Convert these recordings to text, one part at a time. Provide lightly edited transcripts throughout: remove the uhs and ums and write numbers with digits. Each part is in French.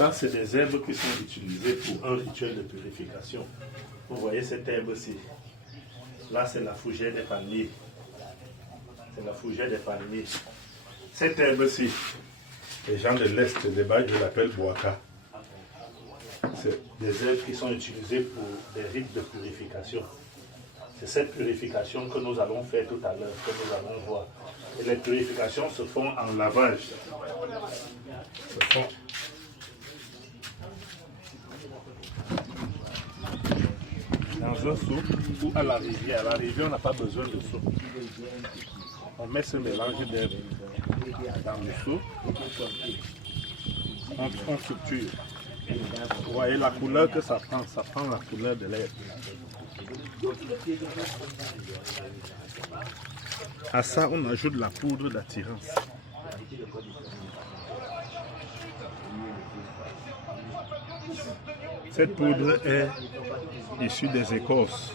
Ça, c'est des herbes qui sont utilisées pour un rituel de purification. Vous voyez cette herbe-ci. Là, c'est la fougère des palmiers. C'est la fougère des palmiers. Cette herbe-ci, les gens de l'Est des Badj l'appellent boaka. C'est des herbes qui sont utilisées pour des rites de purification. C'est cette purification que nous allons faire tout à l'heure, que nous allons voir. Et les purifications se font en lavage. Se font dans un seau ou à la rivière. À la rivière, on n'a pas besoin de seau. On met ce mélange d'herbes dans le seau. On structure. Vous voyez la couleur que ça prend la couleur de l'herbe. À ça, on ajoute la poudre d'attirance. Cette poudre est issue des écorces.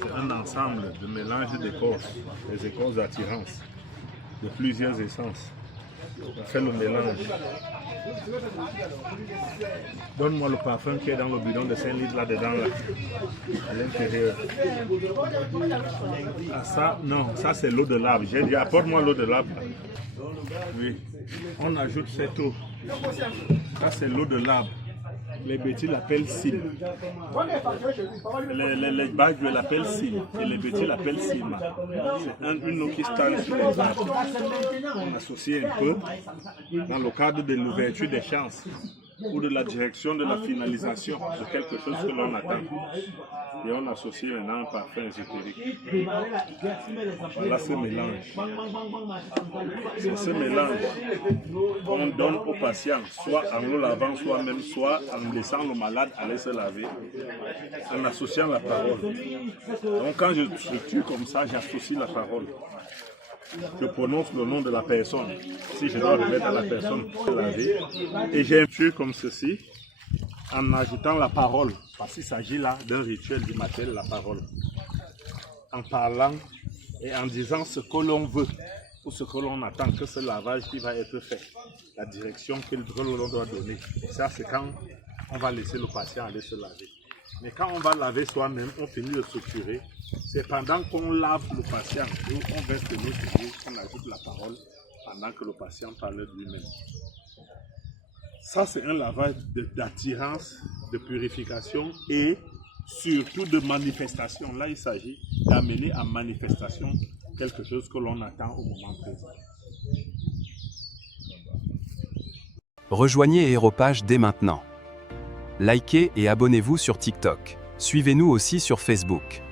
C'est un ensemble de mélange d'écorces, des écorces d'attirance, de plusieurs essences. On fait le mélange. Donne-moi le parfum qui est dans le bidon de 5 litres là-dedans, là, à l'intérieur. Ah ça, non, ça c'est l'eau de l'arbre. J'ai dit, apporte-moi l'eau de l'arbre. Oui, on ajoute cette eau. Ça c'est l'eau de l'arbre. Les bêtis l'appellent sil. Les Badj l'appellent sil. Et les bêtis l'appellent sima. C'est une eau qui stagne sur les arbres. On associe un peu dans le cadre de l'ouverture des chances ou de la direction de la finalisation de quelque chose que l'on attend. Et on associe maintenant un parfum ésotérique. Voilà ce mélange. C'est ce mélange qu'on donne aux patients, soit en le lavant soi-même, soit en laissant le malade aller se laver, en associant la parole. Donc quand je structure comme ça, j'associe la parole. Je prononce le nom de la personne, si je dois remettre à la personne laver, et j'infuse comme ceci, en ajoutant la parole, parce qu'il s'agit là d'un rituel du matin, la parole. En parlant et en disant ce que l'on veut, ou ce que l'on attend, que ce lavage qui va être fait, la direction que l'on doit donner. Et ça, c'est quand on va laisser le patient aller se laver. Mais quand on va laver soi-même, on finit de structurer. C'est pendant qu'on lave le patient, ou on verse de l'eau sur lui, qu'on ajoute la parole pendant que le patient parle de lui-même. Ça, c'est un lavage d'attirance, de purification et surtout de manifestation. Là, il s'agit d'amener en manifestation quelque chose que l'on attend au moment présent. Rejoignez Héropage dès maintenant. Likez et abonnez-vous sur TikTok. Suivez-nous aussi sur Facebook.